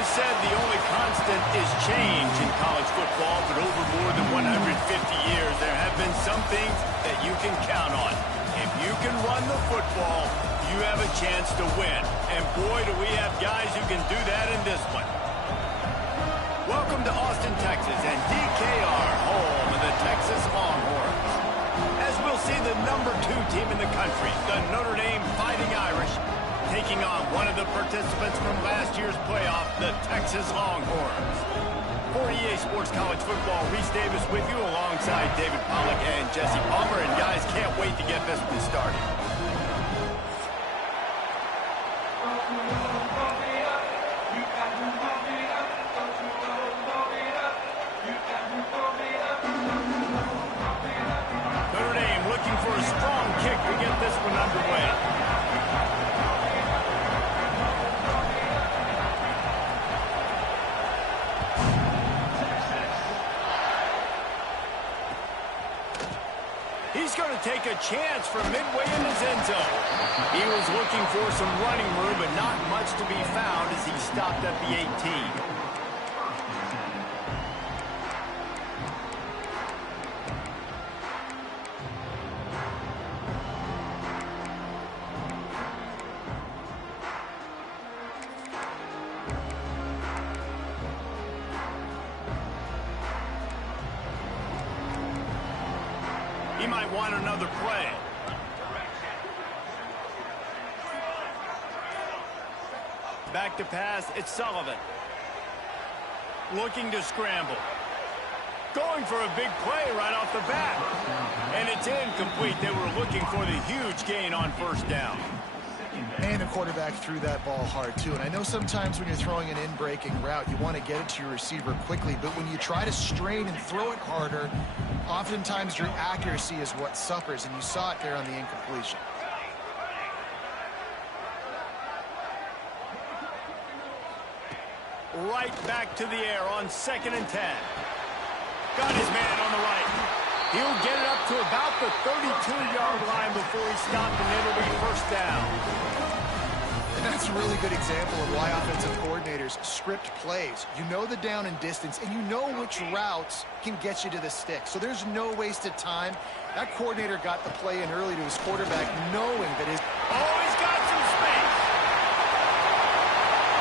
is said the only constant is change in college football, but over more than 150 years, there have been some things that you can count on. If you can run the football, you have a chance to win. And boy, do we have guys who can do that in this one. Welcome to Austin, Texas, and DKR, home of the Texas Longhorns. As we'll see the #2 team in the country, the Notre Dame Fighting Irish, taking on one of the participants from last year's playoff, the Texas Longhorns. For EA Sports College Football, Reese Davis with you alongside David Pollack and Jesse Palmer. And guys, can't wait to get this one started. Notre Dame looking for a strong kick to get this one underway. He's going to take a chance from midway in his end zone. He was looking for some running room, but not much to be found as he stopped at the 18. He might want another play. Back to pass, it's Sullivan. Looking to scramble. Going for a big play right off the bat. And it's incomplete. They were looking for the huge gain on first down. And the quarterback threw that ball hard, too. And I know sometimes when you're throwing an in-breaking route, you want to get it to your receiver quickly. But when you try to strain and throw it harder, oftentimes your accuracy is what suffers. And you saw it there on the incompletion. Right back to the air on 2nd and 10. Got his man on the right. He'll get it up to about the 32-yard line before he stopped, and it'll be first down. And that's a really good example of why offensive coordinators script plays. You know the down and distance, and you know which routes can get you to the stick. So there's no wasted time. That coordinator got the play in early to his quarterback, knowing that his... Oh, he's got some space.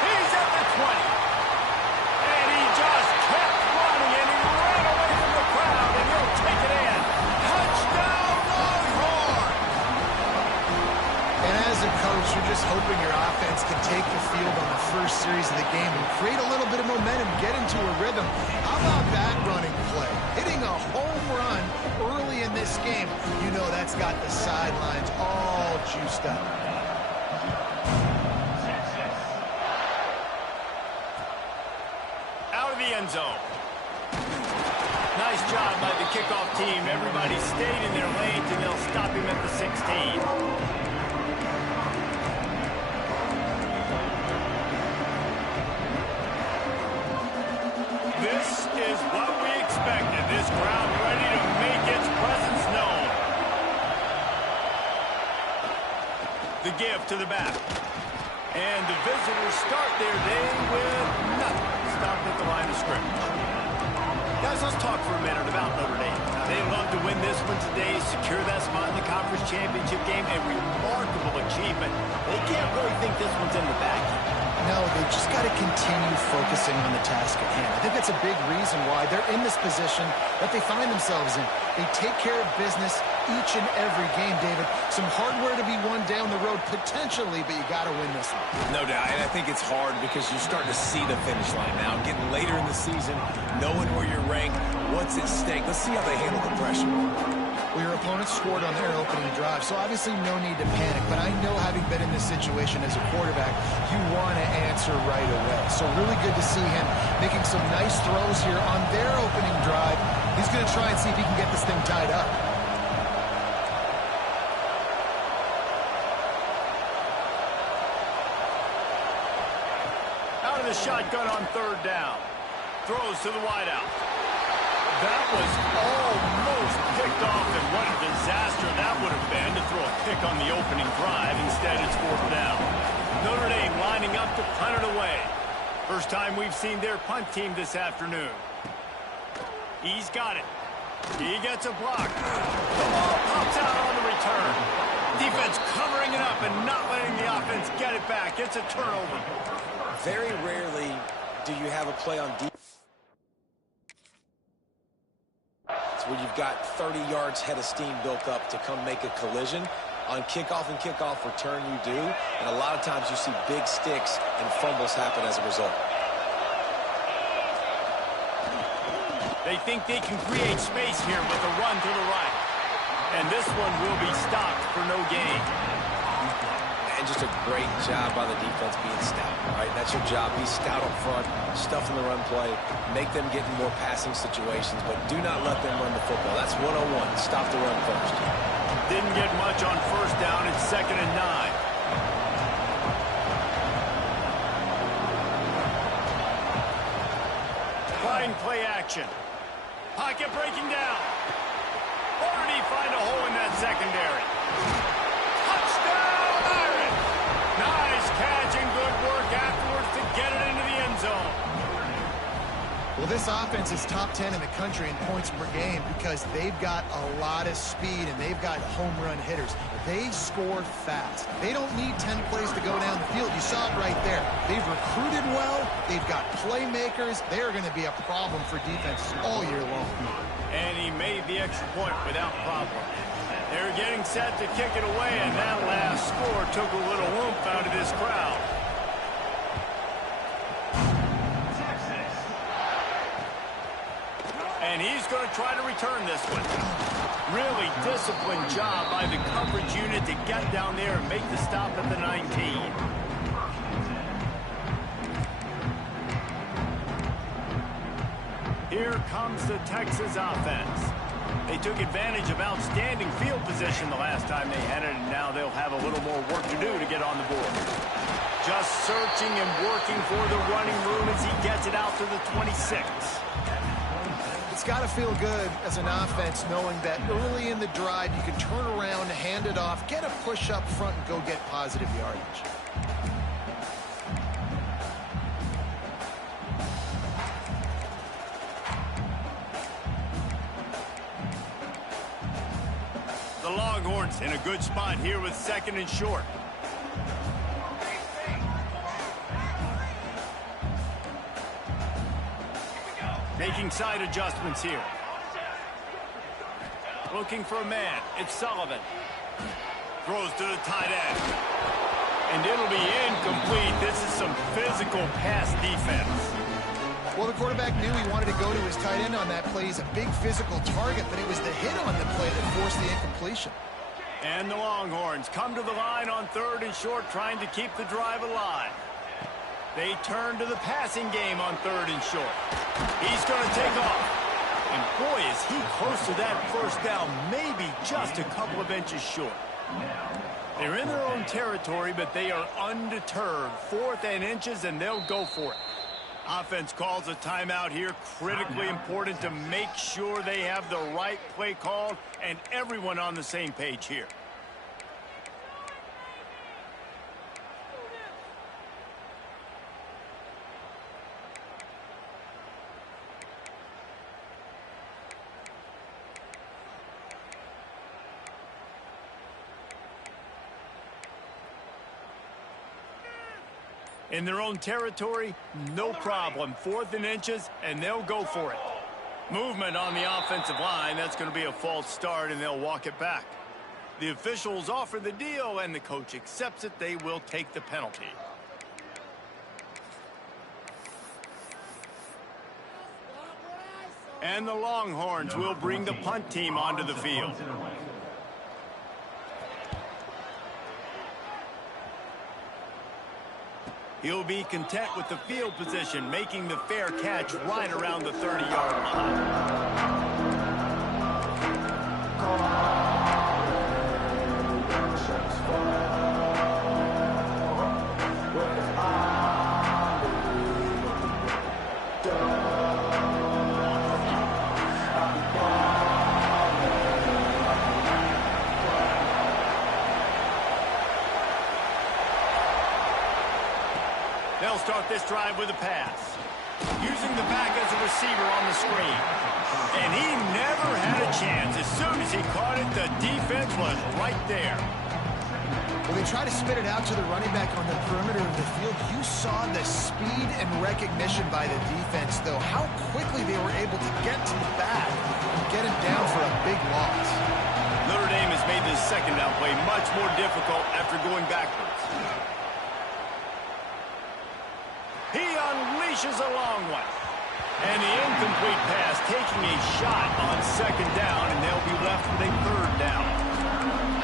He's at the 20. And he just kept running, and he ran away from the crowd, and he'll take it in. Touchdown, Longhorns! And as a coach, you're just hoping your offense can take the field on the first series of the game and create a little bit of momentum, get into a rhythm. How about that running play? Hitting a home run early in this game. You know that's got the sidelines all juiced up. Out of the end zone. Nice job by the kickoff team. Everybody stayed in their lanes, and they'll stop him at the 16. This is what we expected. This crowd ready to make its presence known. The give to the back. And the visitors start their day with nothing. Stopped at the line of scrimmage. Guys, let's talk for a minute about Notre Dame. Now, they love to win this one today, secure that spot in the conference championship game. A remarkable achievement. They can't really think this one's in the bag. No, they just got to continue focusing on the task at hand. I think that's a big reason why they're in this position that they find themselves in. They take care of business each and every game, David. Some hardware to be won down the road, potentially, but you got to win this one. No doubt, and I think it's hard because you're starting to see the finish line now. Getting later in the season, knowing where you're ranked, what's at stake. Let's see how they handle the pressure. Well, your opponent scored on their opening drive, so obviously no need to panic. But I know, having been in this situation as a quarterback, you want to answer right away. So really good to see him making some nice throws here on their opening drive. He's going to try and see if he can get this thing tied up. Out of the shotgun on 3rd down. Throws to the wideout. That was almost picked off, and what a disaster that would have been to throw a pick on the opening drive. Instead, it's 4th down. Notre Dame lining up to punt it away. First time we've seen their punt team this afternoon. He's got it. He gets a block. The ball pops out on the return. Defense covering it up and not letting the offense get it back. It's a turnover. Very rarely do you have a play on defense where you've got 30 yards head of steam built up to come make a collision. On kickoff and kickoff return, you do. And a lot of times you see big sticks and fumbles happen as a result. They think they can create space here with a run to the right. And this one will be stopped for no gain. And just a great job by the defense being stout, right? That's your job. Be stout up front, stuff in the run play, make them get in more passing situations, but do not let them run the football. That's 101. Stop the run first. Didn't get much on first down. It's 2nd and 9. Fine play action. Pocket breaking down. Or did he find a hole in that secondary? Touchdown, Iron! Nice catch and good work afterwards to get it into the end zone. Well, this offense is top 10 in the country in points per game because they've got a lot of speed and they've got home run hitters. They score fast. They don't need 10 plays to go down the field. You saw it right there. They've recruited well. They've got playmakers. They're going to be a problem for defenses all year long. And he made the extra point without problem. They're getting set to kick it away, and that last score took a little oomph out of this crowd. And he's going to try to return this one. Really disciplined job by the coverage unit to get down there and make the stop at the 19. Here comes the Texas offense. They took advantage of outstanding field position the last time they had it, and now they'll have a little more work to do to get on the board. Just searching and working for the running room as he gets it out to the 26. It's got to feel good as an offense knowing that early in the drive you can turn around, hand it off, get a push up front, and go get positive yardage. The Longhorns in a good spot here with 2nd and short. Making side adjustments here. Looking for a man. It's Sullivan. Throws to the tight end. And it'll be incomplete. This is some physical pass defense. Well, the quarterback knew he wanted to go to his tight end on that play. He's a big physical target, but it was the hit on the play that forced the incompletion. And the Longhorns come to the line on 3rd and short, trying to keep the drive alive. They turn to the passing game on 3rd and short. He's going to take off. And boy, is he close to that first down, maybe just a couple of inches short. They're in their own territory, but they are undeterred. 4th and inches, and they'll go for it. Offense calls a timeout here. Critically important to make sure they have the right play called and everyone on the same page here. In their own territory, no problem. 4th and inches, and they'll go for it. Movement on the offensive line. That's going to be a false start, and they'll walk it back. The officials offer the deal, and the coach accepts it. They will take the penalty. And the Longhorns will bring the punt team onto the field. He'll be content with the field position, making the fair catch right around the 30-yard line. They'll start this drive with a pass. Using the back as a receiver on the screen. And he never had a chance. As soon as he caught it, the defense was right there. When they try to spit it out to the running back on the perimeter of the field, you saw the speed and recognition by the defense, though. How quickly they were able to get to the back and get him down for a big loss. Notre Dame has made this second down play much more difficult after going backwards. He unleashes a long one. And the incomplete pass taking a shot on second down, and they'll be left with a third down.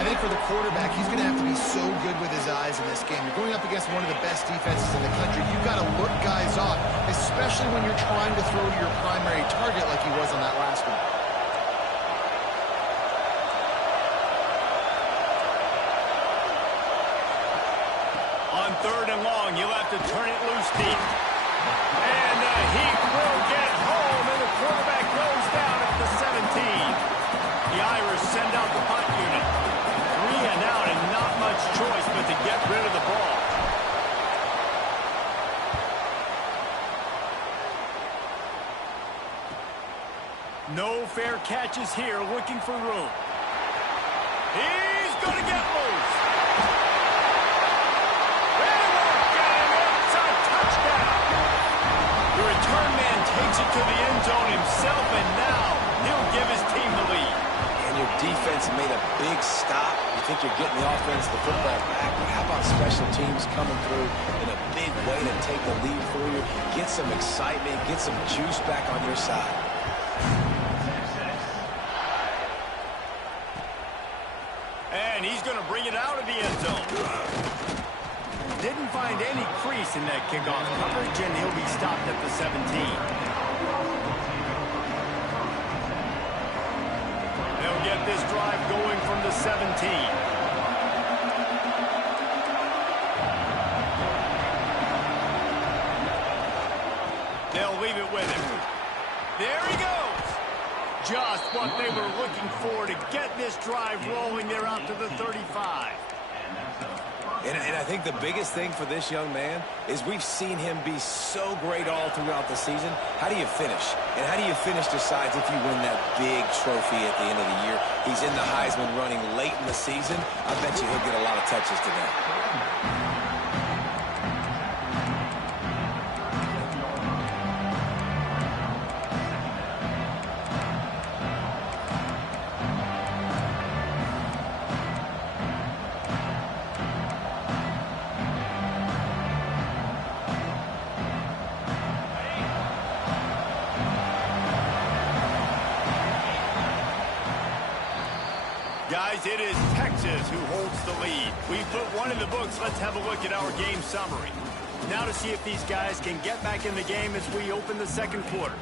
I think for the quarterback, he's going to have to be so good with his eyes in this game. You're going up against one of the best defenses in the country. You've got to look guys off, especially when you're trying to throw to your primary target like he was on that last one. On third and long, you'll have to turn it loose deep. And he will get home, and the quarterback goes down at the 17. The Irish send out the punt unit. 3 and out, and not much choice but to get rid of the ball. No fair catches here, looking for room. He's going to get loose. The return man takes it to the end zone himself, and now he'll give his team the lead. And your defense made a big stop. You think you're getting the offense, the football back, but how about special teams coming through in a big way to take the lead for you? Get some excitement, get some juice back on your side. And he's going to bring it out of the end zone. Didn't find any crease in that kickoff coverage, and he'll be stopped at the 17. They'll get this drive going from the 17. They'll leave it with him. There he goes. Just what they were looking for to get this drive rolling. They're out to the 35. And I think the biggest thing for this young man is we've seen him be so great all throughout the season. How do you finish? And how do you finish decides if you win that big trophy at the end of the year. He's in the Heisman running late in the season. I bet you he'll get a lot of touches today. Guys, it is Texas who holds the lead. We've put one in the books. Let's have a look at our game summary. Now to see if these guys can get back in the game as we open the second quarter.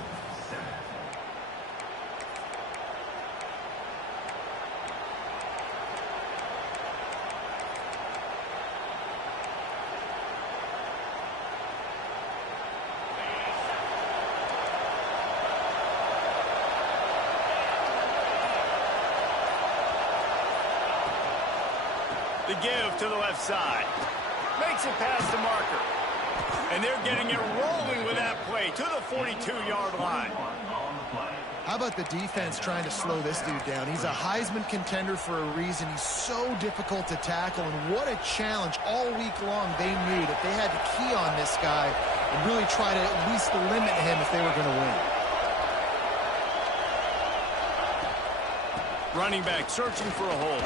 The give to the left side. Makes it past the marker. And they're getting it rolling with that play to the 42-yard line. How about the defense trying to slow this dude down? He's a Heisman contender for a reason. He's so difficult to tackle, and what a challenge all week long they knew that they had to key on this guy and really try to at least limit him if they were going to win. Running back searching for a hole.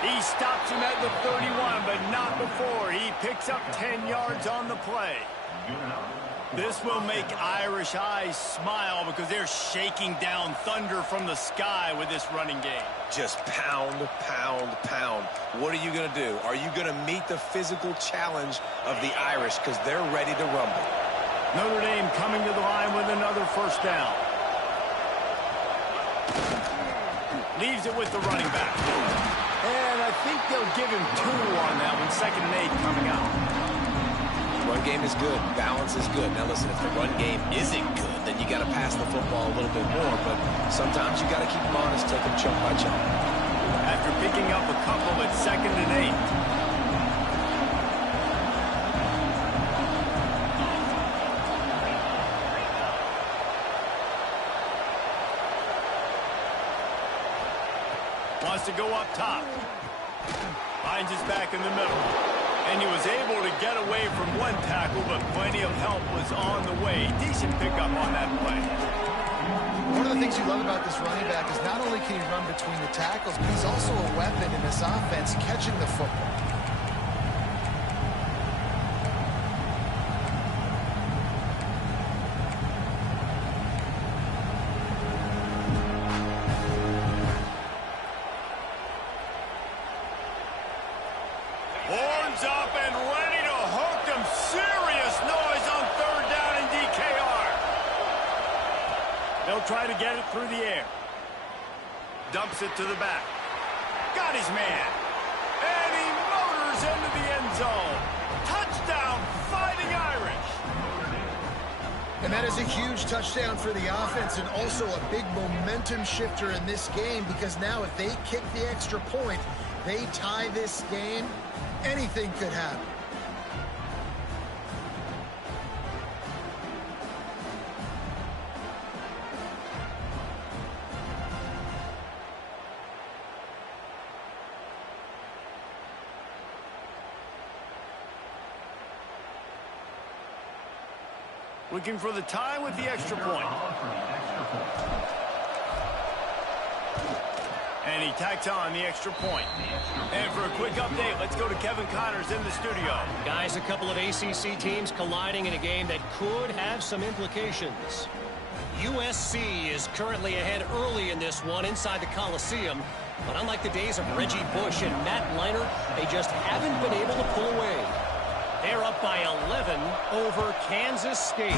He stops him at the 31, but not before. He picks up 10 yards on the play. This will make Irish eyes smile because they're shaking down thunder from the sky with this running game. Just pound, pound, pound. What are you going to do? Are you going to meet the physical challenge of the Irish because they're ready to rumble? Notre Dame coming to the line with another first down. Leaves it with the running back. And I think they'll give him 2 on that one. 2nd and 8 coming out. Run game is good. Balance is good. Now listen, if the run game isn't good, then you got to pass the football a little bit more. But sometimes you got to keep them honest, take them chunk by chunk. After picking up a couple at 2nd and 8. Wants to go up top. Finds his back in the middle. And he was able to get away from one tackle, but plenty of help was on the way. Decent pickup on that play. One of the things you love about this running back is not only can he run between the tackles, but he's also a weapon in this offense catching the football. Horns up and ready to hook them. Serious noise on third down in DKR. They'll try to get it through the air. Dumps it to the back. Got his man. And he motors into the end zone. Touchdown, Fighting Irish. And that is a huge touchdown for the offense and also a big momentum shifter in this game, because now if they kick the extra point, they tie this game, anything could happen. Looking for the tie with the extra point. And he tacks on the extra point. And for a quick update, let's go to Kevin Connors in the studio. Guys, a couple of ACC teams colliding in a game that could have some implications. USC is currently ahead early in this one inside the Coliseum. But unlike the days of Reggie Bush and Matt Leinart, they just haven't been able to pull away. They're up by 11 over Kansas State.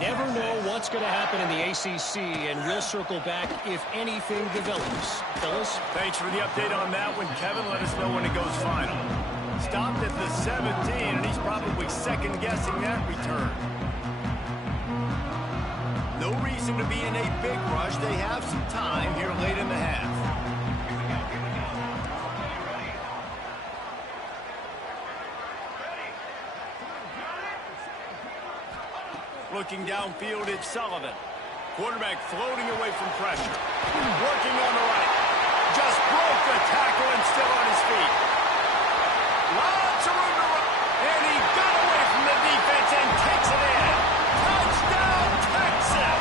Never know what's going to happen in the ACC, and we'll circle back if anything develops. Fellas? Thanks for the update on that one, Kevin. Let us know when it goes final. Stopped at the 17, and he's probably second-guessing that return. No reason to be in a big rush. They have some time here late in the half. Looking downfield, it's Sullivan. Quarterback floating away from pressure. Working on the right. Just broke the tackle and still on his feet. Lots of room to run. And he got away from the defense and takes it in. Touchdown, Texas!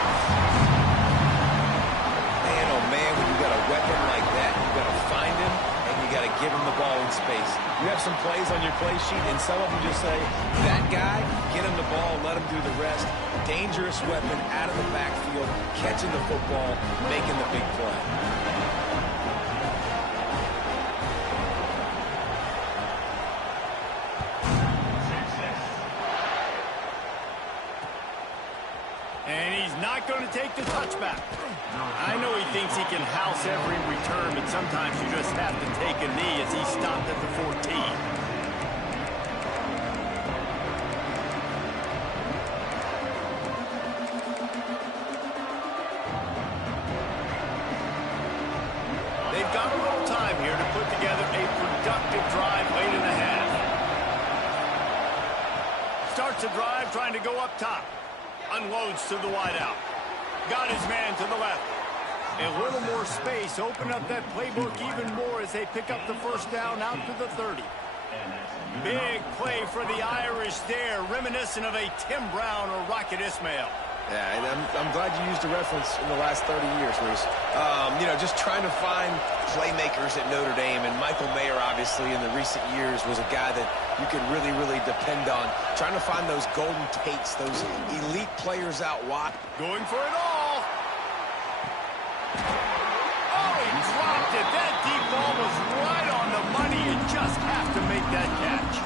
Man, oh man, when you got a weapon like that, you got to find him and you got to give him the ball in space. You have some plays on your play sheet, and some of them just say, that guy, get him the ball, let him do the rest. Dangerous weapon out of the backfield, catching the football, making the big play. And he's not going to take the touchback. I know he thinks he can house every return, but sometimes you just have to take a knee as he stopped at the 14. They've got a little time here to put together a productive drive late in the half. Starts a drive trying to go up top. Unloads to the wideout. Got his man to the left. A little more space. Open up that playbook even more as they pick up the first down out to the 30. Big play for the Irish there, reminiscent of a Tim Brown or Rocket Ismail. Yeah, and I'm glad you used a reference in the last 30 years, Reese. You know, just trying to find playmakers at Notre Dame, and Michael Mayer, obviously, in the recent years, was a guy that you could really, really depend on. Trying to find those golden takes, those elite players out wide. Going for it all. Oh, he dropped it. That deep ball was right on the money. You just have to make that catch.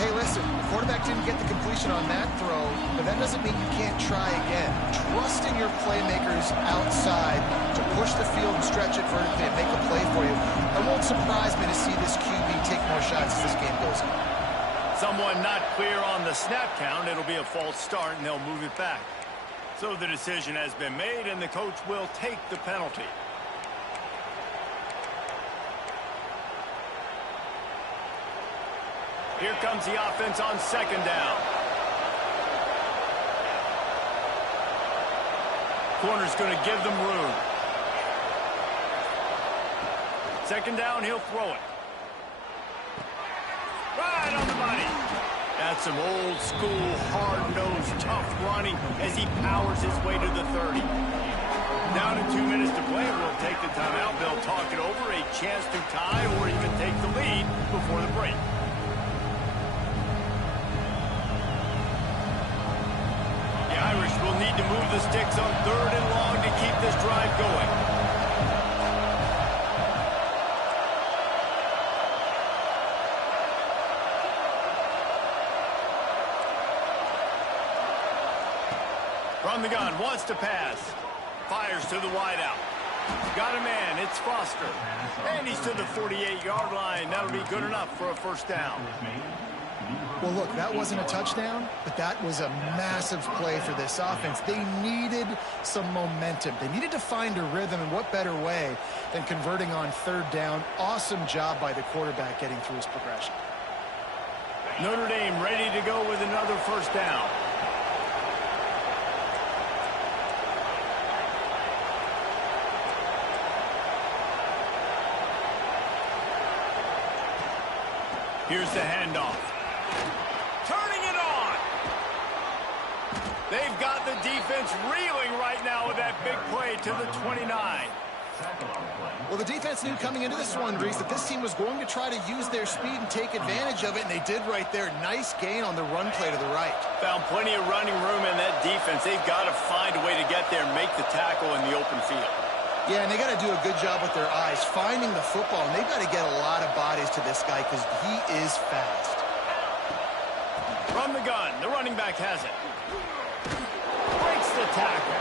Hey, listen, the quarterback didn't get the completion on that throw, but that doesn't mean you can't try again. Trusting your playmakers outside to push the field and stretch it vertically and make a play for you. It won't surprise me to see this QB take more shots as this game goes on. Someone not clear on the snap count. It'll be a false start, and they'll move it back. So the decision has been made, and the coach will take the penalty. Here comes the offense on second down. Corner's going to give them room. second down, he'll throw it. Right on the money. That's some old-school, hard-nosed, tough running as he powers his way to the 30. Down to 2 minutes to play. We'll take the timeout. They'll talk it over. A chance to tie or even take the lead before the break. The Irish will need to move the sticks on 3rd and long to keep this drive going. From the gun, wants to pass. Fires to the wideout. Got a man, it's Foster. And he's to the 48-yard line. That'll be good enough for a first down. Well, look, that wasn't a touchdown, but that was a massive play for this offense. They needed some momentum. They needed to find a rhythm, and what better way than converting on 3rd down. Awesome job by the quarterback getting through his progression. Notre Dame ready to go with another first down. Here's the handoff. Turning it on. They've got the defense reeling right now with that big play to the 29. Well, the defense knew coming into this one, Reese, that this team was going to try to use their speed and take advantage of it, and they did right there. Nice gain on the run play to the right. Found plenty of running room in that defense. They've got to find a way to get there and make the tackle in the open field. Yeah, and they got to do a good job with their eyes, finding the football, and they've got to get a lot of bodies to this guy because he is fast. From the gun, the running back has it. Breaks the tackle.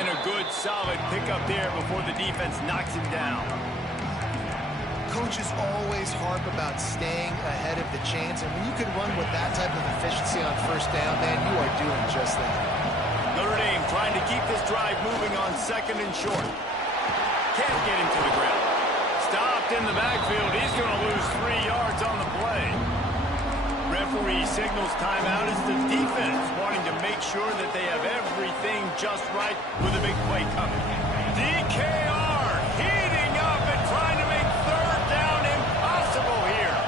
And a good, solid pickup there before the defense knocks him down. Coaches always harp about staying ahead of the chains, and when you can run with that type of efficiency on first down, man, you are doing just that. Notre Dame trying to keep this drive moving on 2nd and short. Can't get him to the ground. Stopped in the backfield. He's going to lose 3 yards on the play. Referee signals timeout as the defense wanting to make sure that they have everything just right with a big play coming. DKR heating up and trying to make 3rd down impossible here.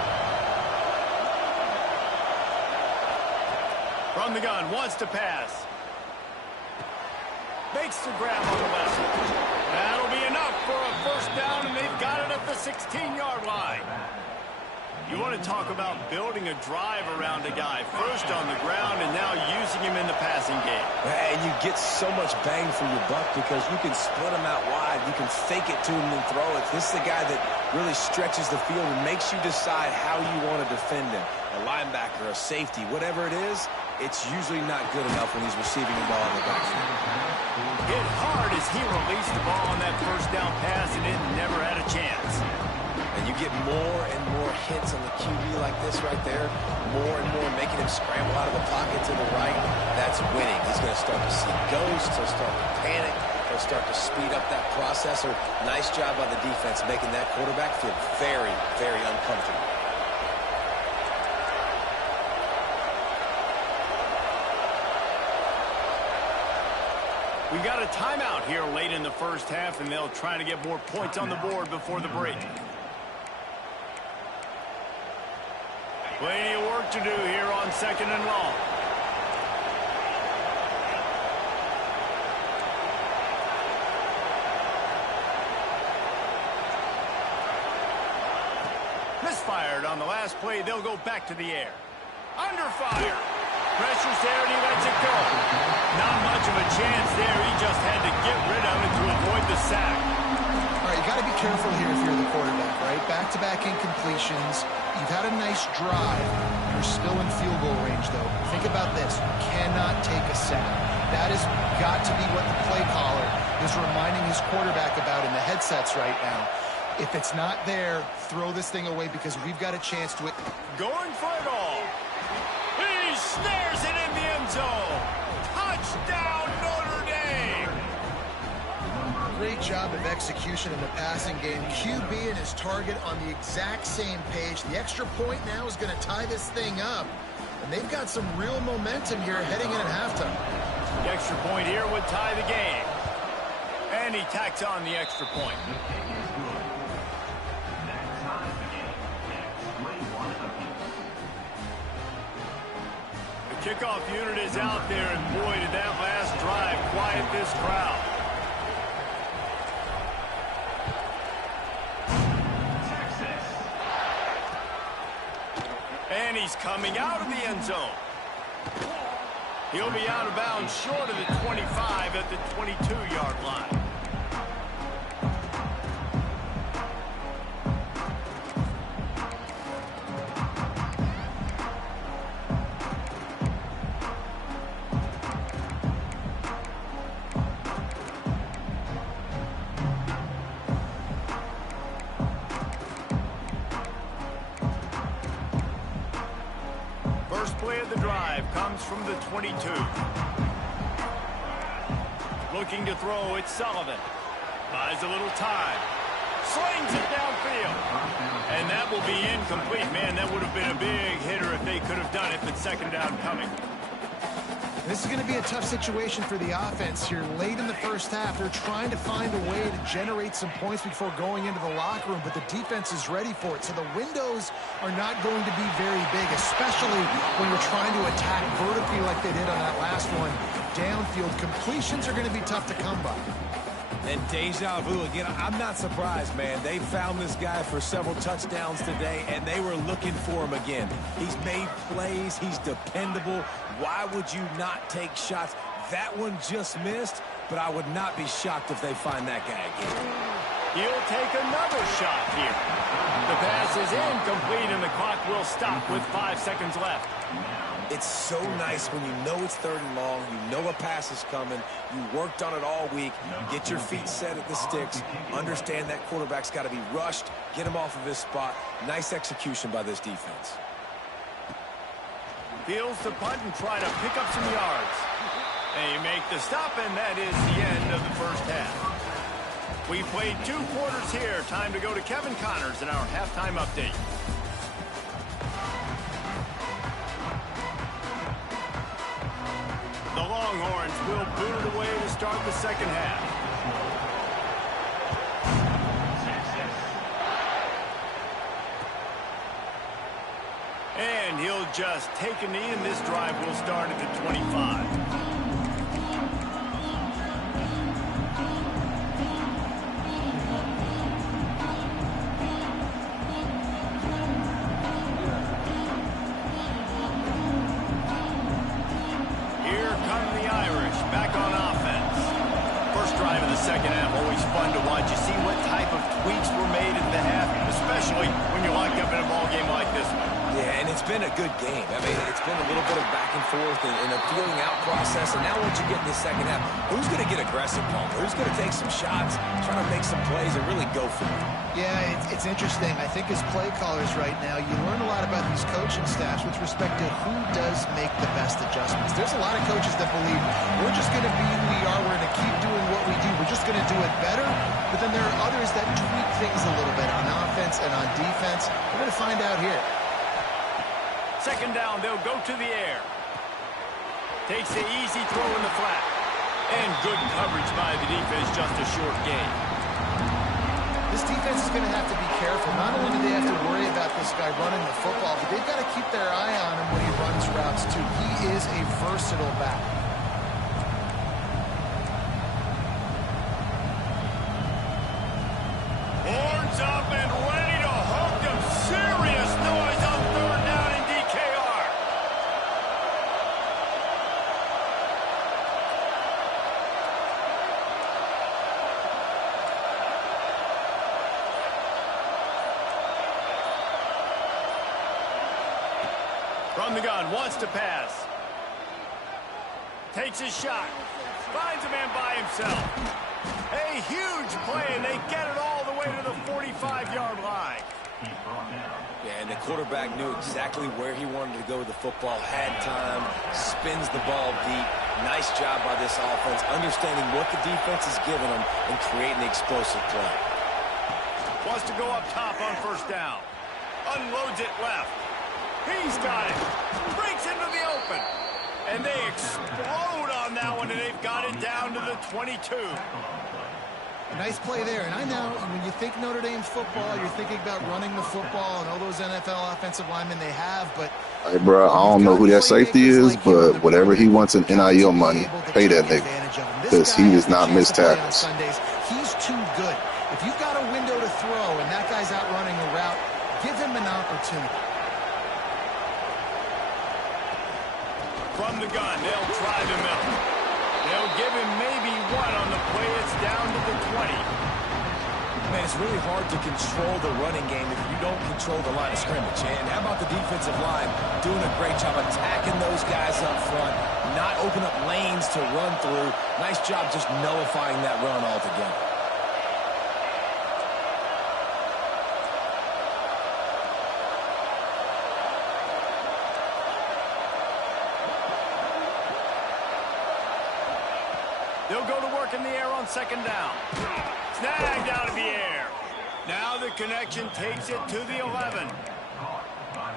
From the gun, wants to pass. Makes the grab on the left. That'll be enough for a first down, and they've got it at the 16-yard line. You want to talk about building a drive around a guy. First on the ground, and now using him in the passing game. And you get so much bang for your buck because you can split him out wide. You can fake it to him and throw it. This is the guy that really stretches the field and makes you decide how you want to defend him. A linebacker, a safety, whatever it is, it's usually not good enough when he's receiving the ball in the backfield. Hit hard as he released the ball on that first down pass, and it never had a chance. And you get more and more hits on the QB like this right there, more and more making him scramble out of the pocket to the right. That's winning. He's going to start to see ghosts. He'll start to panic. He'll start to speed up that processor. Nice job by the defense making that quarterback feel very, very uncomfortable. We've got a timeout here late in the first half, and they'll try to get more points on the board before the break. Plenty of work to do here on 2nd and long. Misfired on the last play. They'll go back to the air. Under fire. Pressure's there, and he lets it go. Not much of a chance there. He just had to get rid of it to avoid the sack. All right, you got to be careful here if you're the quarterback, right? Back-to-back incompletions. You've had a nice drive. You're still in field goal range, though. Think about this. You cannot take a sack. That has got to be what the play caller is reminding his quarterback about in the headsets right now. If it's not there, throw this thing away because we've got a chance to... Going for it all. He snares it in the end zone. Touchdown, Notre Dame. Great job of execution in the passing game. QB and his target on the exact same page. The extra point now is going to tie this thing up. And they've got some real momentum here heading in at halftime. The extra point here would tie the game. And he tacks on the extra point. Kickoff unit is out there, and boy, did that last drive quiet this crowd. And he's coming out of the end zone. He'll be out of bounds short of the 25 at the 22-yard line. First play of the drive comes from the 22. Looking to throw, it's Sullivan. Buys a little time. Slings it downfield. And that will be incomplete. Man, that would have been a big hitter if they could have done it, but second down coming. This is going to be a tough situation for the offense here. Late in the first half, they're trying to find a way to generate some points before going into the locker room, but the defense is ready for it. So the windows are not going to be very big, especially when you're trying to attack vertically like they did on that last one. Downfield completions are going to be tough to come by. And deja vu again. I'm not surprised, man. They found this guy for several touchdowns today, and they were looking for him again. He's made plays. He's dependable. Why would you not take shots? That one just missed, but I would not be shocked if they find that guy again. He'll take another shot here. The pass is incomplete, and the clock will stop with 5 seconds left. It's so nice when you know it's 3rd and long, you know a pass is coming, you worked on it all week, get your feet set at the sticks, understand that quarterback's got to be rushed, get him off of his spot. Nice execution by this defense. Fields to punt and try to pick up some yards. They make the stop, and that is the end of the first half. We played 2 quarters here. Time to go to Kevin Connors in our halftime update. The Longhorns will boot it away to start the second half. And he'll just take a knee, and this drive will start at the 25. Second half, always fun to watch. You see what type of tweaks were made in the half, especially when you're locked up in a ball game like this one. Yeah, and it's been a good game. I mean, it's been a little bit of back and forth and a feeling out process. And now once you get in the second half, who's going to get aggressive, Palmer? Who's going to take some shots, try to make some plays, and really go for it? Yeah, it's interesting. I think as play callers right now, you learn a lot about these coaching staffs with respect to who does make the best adjustments. There's a lot of coaches that believe we're just going to be who we are. We're going to keep doing what we do. We're just going to do it better. But then there are others that tweak things a little bit on offense and on defense. We're going to find out here. Second down, they'll go to the air. Takes the easy throw in the flat. And good coverage by the defense, just a short gain. This defense is going to have to be careful. Not only do they have to worry about this guy running the football, but they've got to keep their eye on him when he runs routes, too. He is a versatile back. Horns up and ready to hook them. Serious noise on 3rd down in DKR. From the gun, wants to pass. Takes his shot. Finds a man by himself. A huge play, and they get it all the way to the 45-yard line. Yeah, and the quarterback knew exactly where he wanted to go with the football, had time, spins the ball deep. Nice job by this offense, understanding what the defense is giving them and creating the explosive play. Wants to go up top on 1st down. Unloads it left. He's got it. Breaks into the open. And they explode on that one, and they've got it down to the 22. Nice play there. And I know when you think Notre Dame football, you're thinking about running the football and all those NFL offensive linemen they have, but Hey, bro, I don't know who that safety is, but whatever he wants in NIL money, pay that nigga, because he does not miss tackles. He's too good. If you've got a window to throw and that guy's out running a route, give him an opportunity. From the gun, they'll try the middle. They'll give him maybe one on the play. It's down to the 20. Man, it's really hard to control the running game if you don't control the line of scrimmage. And how about the defensive line doing a great job attacking those guys up front, not open up lanes to run through. Nice job just nullifying that run altogether. They'll go to work in the air on second down. Snagged out of the air. Now the connection takes it to the 11.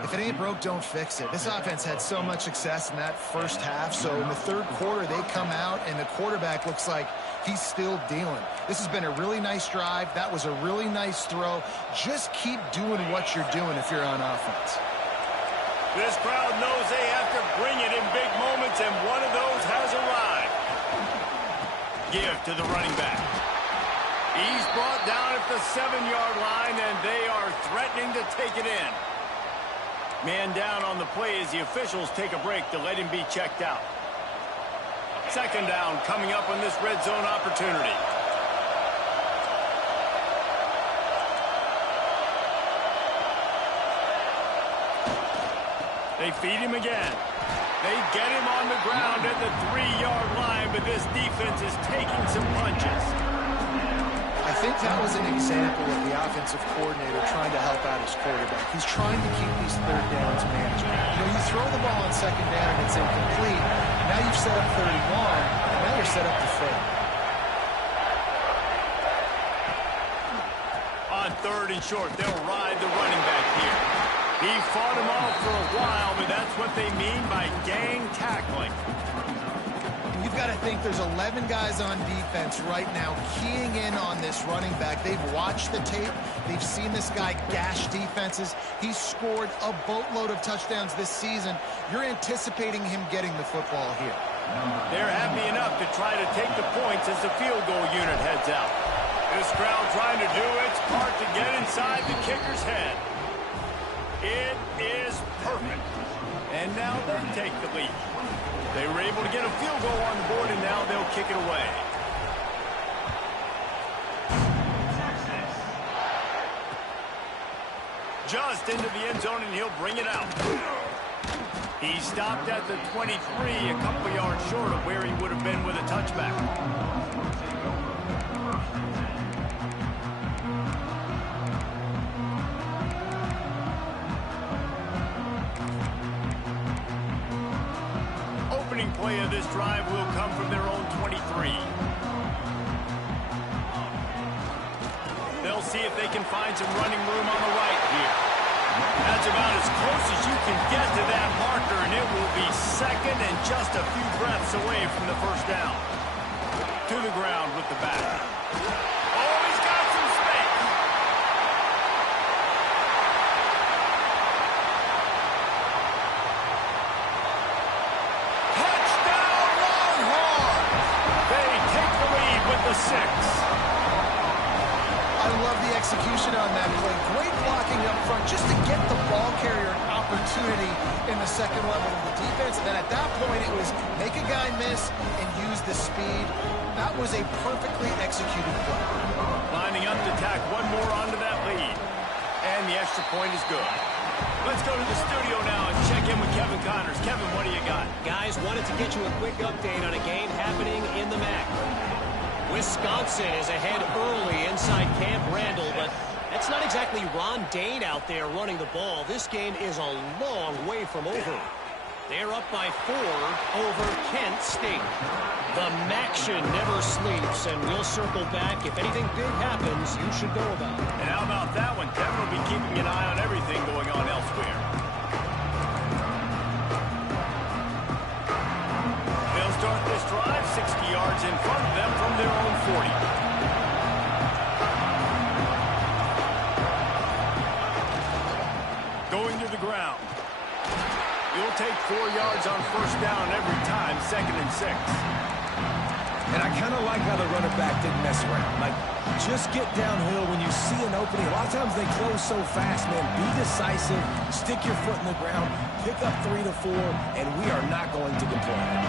If it ain't broke, don't fix it. This offense had so much success in that first half, so in the third quarter, they come out, and the quarterback looks like he's still dealing. This has been a really nice drive. That was a really nice throw. Just keep doing what you're doing if you're on offense. This crowd knows they have to bring it in big moments, and one of those has arrived. Give to the running back. He's brought down at the 7-yard line, and they are threatening to take it in. Man down on the play as the officials take a break to let him be checked out. Second down coming up on this red zone opportunity. They feed him again. They get him on the ground at the 3-yard line, but this defense is taking some punches. I think that was an example of the offensive coordinator trying to help out his quarterback. He's trying to keep these third downs manageable. You know, you throw the ball on second down and it's incomplete. Now you've set up third and long, and now you're set up to fail. On third and short, they'll ride the running back here. He fought him off for a while, but that's what they mean by gang tackling. You've got to think there's 11 guys on defense right now keying in on this running back. They've watched the tape. They've seen this guy gash defenses. He's scored a boatload of touchdowns this season. You're anticipating him getting the football here. They're happy enough to try to take the points as the field goal unit heads out. This crowd trying to do its part to get inside the kicker's head. It is perfect. And now they take the lead. They were able to get a field goal on the board, and now they'll kick it away. Just into the end zone, and he'll bring it out. He stopped at the 23, a couple yards short of where he would have been with a touchback. Play of this drive will come from their own 23. They'll see if they can find some running room on the right here. That's about as close as you can get to that marker, and it will be second and just a few breaths away from the first down. To the ground with the back. Oh, he's got some space. The 6. I love the execution on that play. Great blocking up front just to get the ball carrier an opportunity in the second level of the defense. And then at that point, it was make a guy miss and use the speed. That was a perfectly executed play. Lining up to tack one more onto that lead. And the extra point is good. Let's go to the studio now and check in with Kevin Connors. Kevin, what do you got? Guys, wanted to get you a quick update on a game happening in the MAC. Wisconsin is ahead early inside Camp Randall, but that's not exactly Ron Dane out there running the ball. This game is a long way from over. They're up by 4 over Kent State. The MACtion never sleeps, and we'll circle back. If anything big happens, you should know about it. And how about that one? Kevin will be keeping an eye on everything going on elsewhere. They'll start this drive 60 yards in front of them from their own 40. ground. You'll take 4 yards on first down every time, 2nd and 6. And I kind of like how the running back didn't mess around. Like, just get downhill when you see an opening. A lot of times they close so fast, man. Be decisive, stick your foot in the ground, pick up 3 to 4, and we are not going to complain.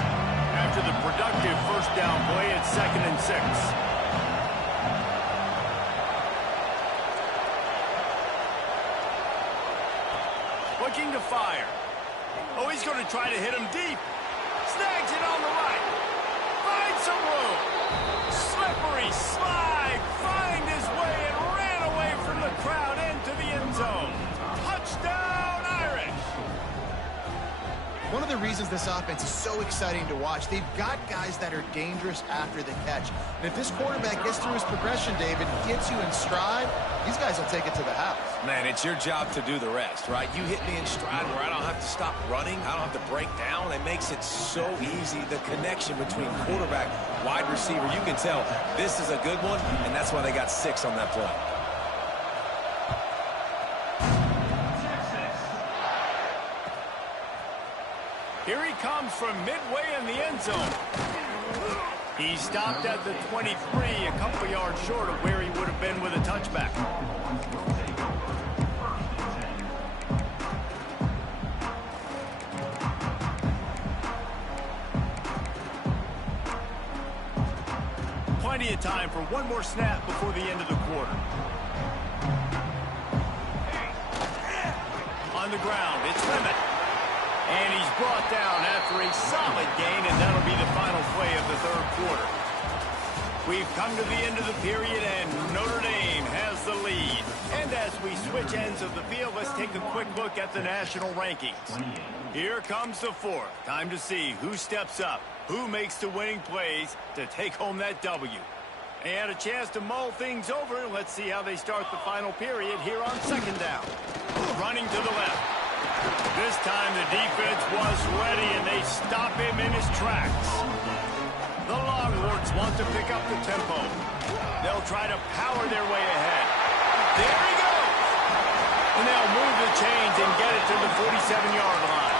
After the productive first down play, it's 2nd and 6. Looking to fire. Oh, he's going to try to hit him deep. Snags it on the right. Finds some room. Slippery slide. Find his way and ran away from the crowd into the end zone. Touchdown, Irish. One of the reasons this offense is so exciting to watch, they've got guys that are dangerous after the catch. And if this quarterback gets through his progression, David, gets you in stride, these guys will take it to the house. Man, it's your job to do the rest, right? You hit me in stride where I don't have to stop running. I don't have to break down. It makes it so easy. The connection between quarterback, wide receiver, you can tell this is a good one, and that's why they got 6 on that play. Here he comes from midway in the end zone. He stopped at the 23, a couple yards short of where he would have been with a touchback. Plenty of time for one more snap before the end of the quarter. On the ground, it's Limit. And he's brought down after a solid gain, and that'll be the final play of the 3rd quarter. We've come to the end of the period, and Notre Dame has the lead. And as we switch ends of the field, let's take a quick look at the national rankings. Here comes the 4th. Time to see who steps up, who makes the winning plays to take home that W. They had a chance to mull things over. Let's see how they start the final period here on 2nd down. Running to the left. This time the defense was ready, and they stop him in his tracks. The Longhorns want to pick up the tempo. They'll try to power their way ahead. There he goes! And they'll move the chains and get it to the 47-yard line.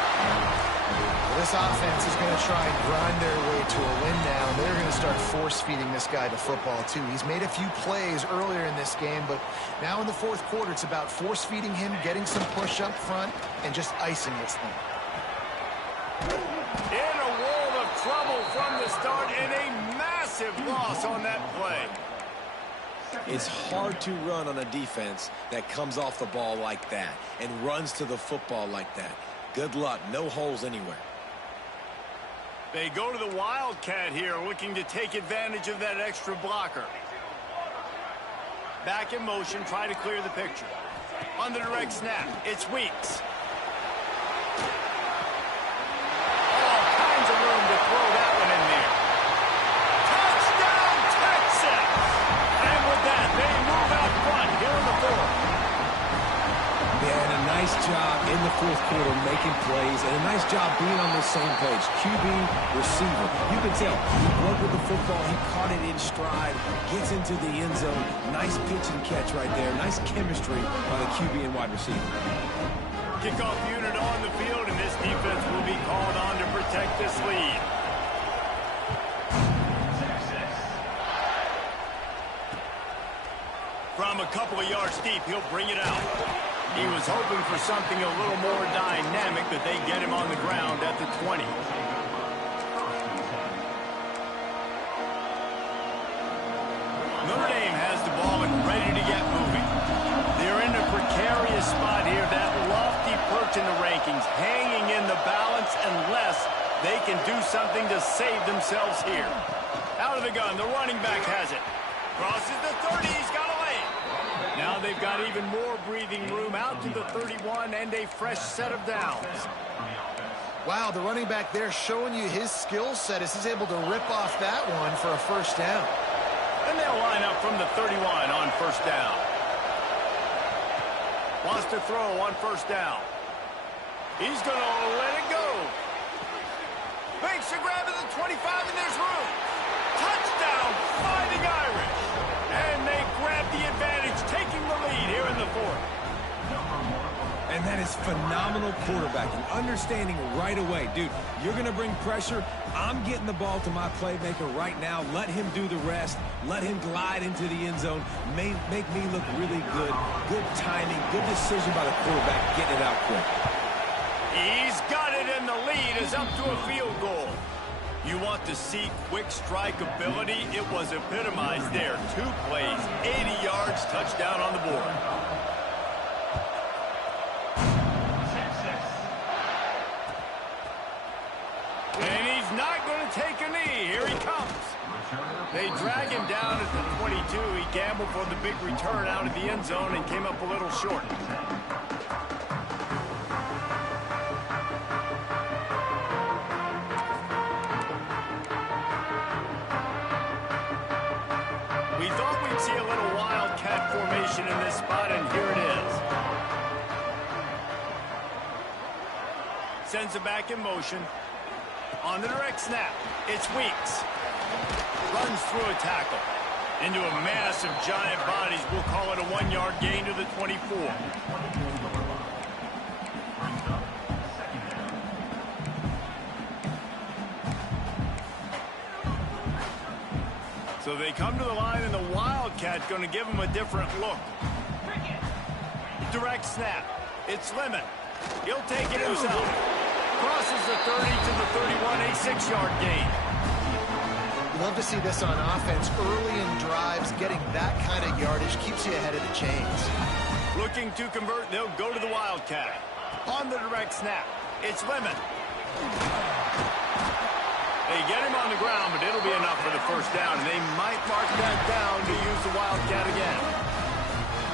Well, this offense is going to try and grind their way to a win now, and they're going to start force-feeding this guy the football, too. He's made a few plays earlier in this game, but now in the 4th quarter, it's about force-feeding him, getting some push up front, and just icing this thing. In a world of trouble from the start, and a massive loss on that play. It's hard to run on a defense that comes off the ball like that and runs to the football like that. Good luck. No holes anywhere. They go to the Wildcat here, looking to take advantage of that extra blocker. Back in motion, try to clear the picture. On the direct snap, it's Weeks. All kinds of room to throw that one in there. Touchdown, Texas! And with that, they move out front here in the 4th. Yeah, and a nice job in the 4th quarter making plays, and a nice job being on the same page. QB, receiver. You can tell he broke with the football. He caught it in stride, gets into the end zone. Nice pitch and catch right there. Nice chemistry by the QB and wide receiver. Kickoff unit on the field, and this defense will be called on to protect this lead. From a couple of yards deep, he'll bring it out. He was hoping for something a little more dynamic, but they get him on the ground at the 20. Notre Dame has the ball and ready to get moving. They're in a precarious spot here, that lofty perch in the rankings, hanging in the balance unless they can do something to save themselves here. Out of the gun, the running back has it. Crosses the 30, he's got a lane. Now they've got even more breathing room out to the 31 and a fresh set of downs. Wow, the running back there showing you his skill set as he's able to rip off that one for a first down. And they'll line up from the 31 on first down. Wants to throw on first down. He's going to let it go. Makes a grab at the 25, and there's room. Touchdown, Fighting Irish. And they grab the advantage, taking the lead here in the 4th. And that it's phenomenal quarterbacking, understanding right away. Dude, you're going to bring pressure. I'm getting the ball to my playmaker right now. Let him do the rest. Let him glide into the end zone. Make me look really good. Good timing, good decision by the quarterback, getting it out quick. He's got it, and the lead is up to a field goal. You want to see quick strike ability? It was epitomized there. 2 plays, 80 yards, touchdown on the board. And he's not going to take a knee. Here he comes. They drag him down at the 22. He gambled for the big return out of the end zone and came up a little short. We thought we'd see a little wildcat formation in this spot, and here it is. Sends it back in motion. On the direct snap, it's Weeks. Runs through a tackle. Into a mass of giant bodies. We'll call it a 1-yard gain to the 24. So they come to the line, and the Wildcat going to give them a different look. Direct snap. It's Lemon. He'll take it himself. Crosses the 30 to the 31, a 6-yard gain. You love to see this on offense. Early in drives, getting that kind of yardage keeps you ahead of the chains. Looking to convert, they'll go to the Wildcat. On the direct snap, it's Lemon. They get him on the ground, but it'll be enough for the first down, and they might mark that down to use the Wildcat again.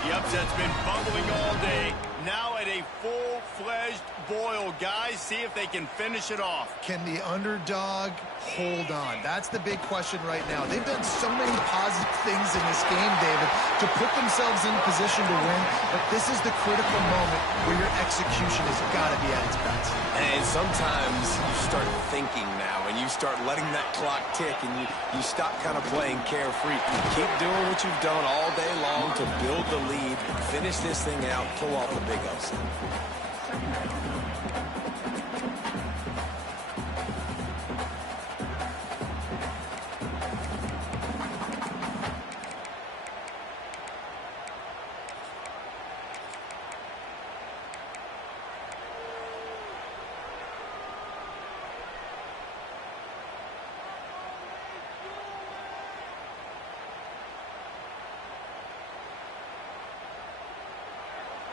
The upset's been bubbling all day. Now at a full-fledged boil. Guys, see if they can finish it off. Can the underdog hold on? That's the big question right now. They've done so many positive things in this game, David, to put themselves in position to win, but this is the critical moment where your execution has got to be at its best. And sometimes you start thinking now, and you start letting that clock tick, and you stop kind of playing carefree. Keep doing what you've done all day long to build the lead, finish this thing out, pull off the big upset.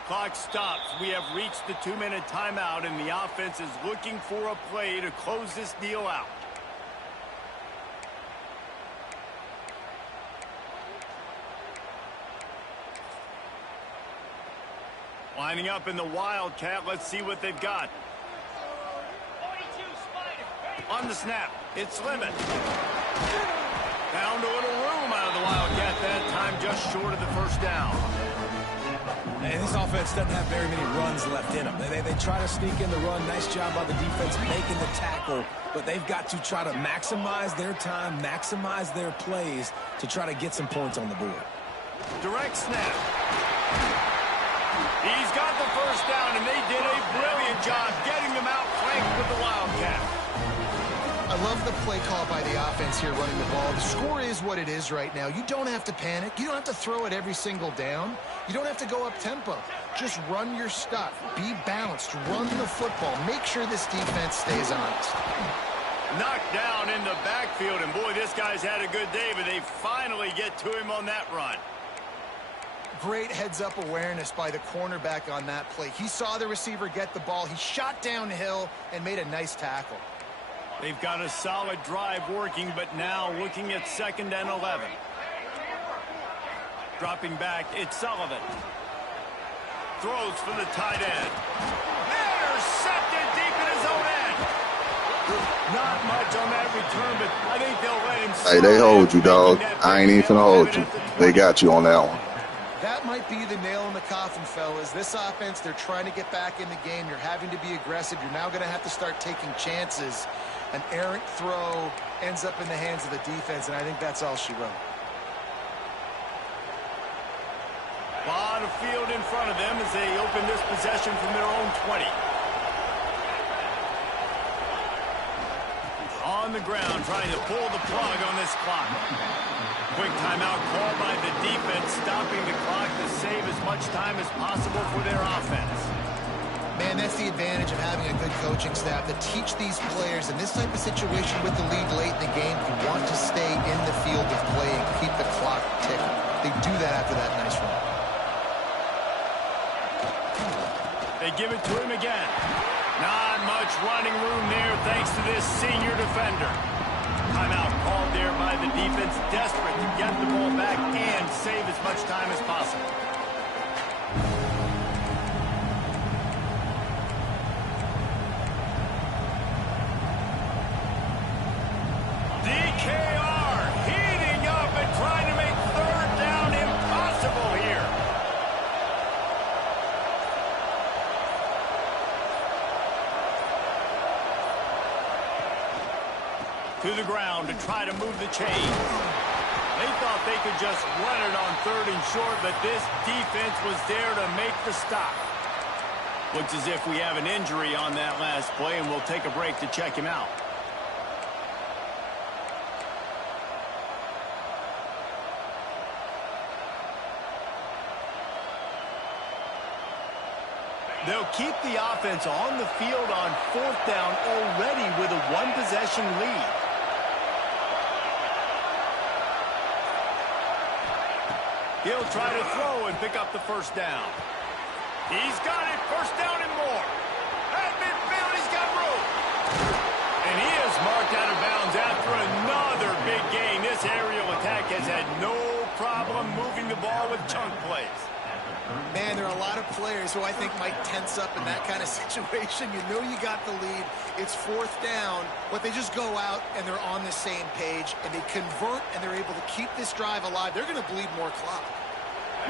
Clock stops. We have reached the 2-minute timeout, and the offense is looking for a play to close this deal out. Lining up in the Wildcat. Let's see what they've got. On the snap, it's Lemon. Found a little room out of the Wildcat that time, just short of the first down. And this offense doesn't have very many runs left in them. They try to sneak in the run. Nice job by the defense making the tackle. But they've got to try to maximize their time, maximize their plays to try to get some points on the board. Direct snap. He's got the first down, and they did a brilliant job getting them out flanked with the Wildcat. I love the play call by the offense here running the ball. The score is what it is right now. You don't have to panic. You don't have to throw it every single down. You don't have to go up tempo. Just run your stuff. Be balanced. Run the football. Make sure this defense stays honest. Knocked down in the backfield, and boy, this guy's had a good day, but they finally get to him on that run. Great heads-up awareness by the cornerback on that play. He saw the receiver get the ball. He shot downhill and made a nice tackle. They've got a solid drive working, but now looking at 2nd and 11. Dropping back, it's Sullivan. Throws for the tight end. Intercepted deep in his own end. Not much on that return, but I think they'll let him slide. Hey, they hold you, dog. I ain't even finna hold you. They got you on that one. That might be the nail in the coffin, fellas. This offense, they're trying to get back in the game. You're having to be aggressive. You're now going to have to start taking chances. An errant throw ends up in the hands of the defense, and I think that's all she wrote. lot of field in front of them as they open this possession from their own 20. On the ground, trying to pull the plug on this clock. Quick timeout called by the defense, stopping the clock to save as much time as possible for their offense. Man, that's the advantage of having a good coaching staff to teach these players in this type of situation with the lead late in the game. You want to stay in the field of play and keep the clock ticking. They do that after that nice run. They give it to him again. Not much running room there thanks to this senior defender. Timeout called there by the defense, desperate to get the ball back and save as much time as possible. DKR heating up and trying to make third down impossible here. To the ground to try to move the chain. They thought they could just run it on 3rd and short, but this defense was there to make the stop. Looks as if we have an injury on that last play, and we'll take a break to check him out. They'll keep the offense on the field on 4th down already with a 1-possession lead. He'll try to throw and pick up the 1st down. He's got it, 1st down and more. At midfield, he's got room. And he is marked out of bounds after another big gain. This aerial attack has had no problem moving the ball with chunk plays. Man, there are a lot of players who I think might tense up in that kind of situation. You know you got the lead. It's 4th down, but they just go out and they're on the same page, and they convert, and they're able to keep this drive alive. They're going to bleed more clock.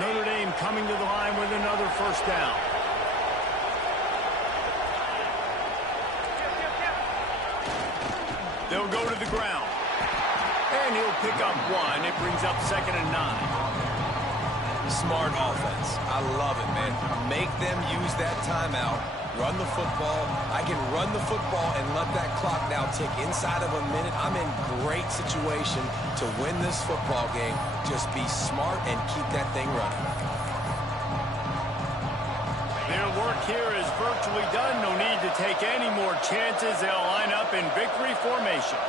Notre Dame coming to the line with another 1st down. They'll go to the ground. And he'll pick up 1. It brings up 2nd and 9. Smart offense. I love it, man. Make them use that timeout. Run the football. I can run the football and let that clock now tick inside of a minute. I'm in great situation to win this football game. Just be smart and keep that thing running. Their work here is virtually done. No need to take any more chances. They'll line up in victory formation.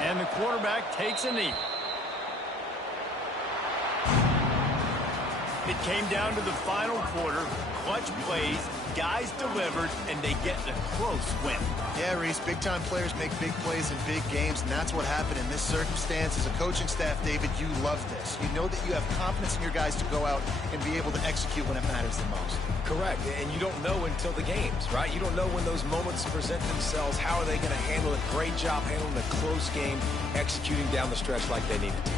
And the quarterback takes a knee. It came down to the final quarter. Clutch plays, guys delivered, and they get a close win. Yeah, Reese, big-time players make big plays in big games, and that's what happened in this circumstance. As a coaching staff, David, you love this. You know that you have confidence in your guys to go out and be able to execute when it matters the most. Correct, and you don't know until the games, right? You don't know when those moments present themselves. How are they going to handle it? Great job handling a close game, executing down the stretch like they needed to.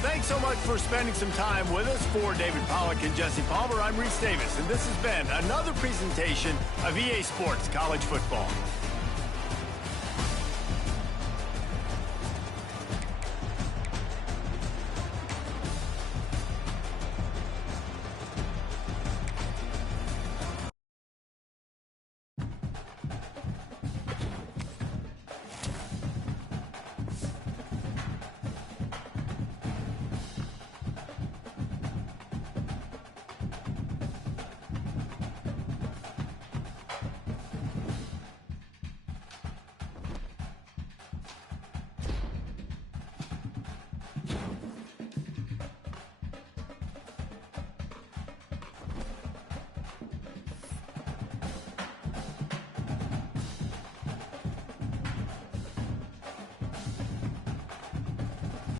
Thanks so much for spending some time with us. For David Pollack and Jesse Palmer, I'm Reese Davis, and this has been another presentation of EA Sports College Football.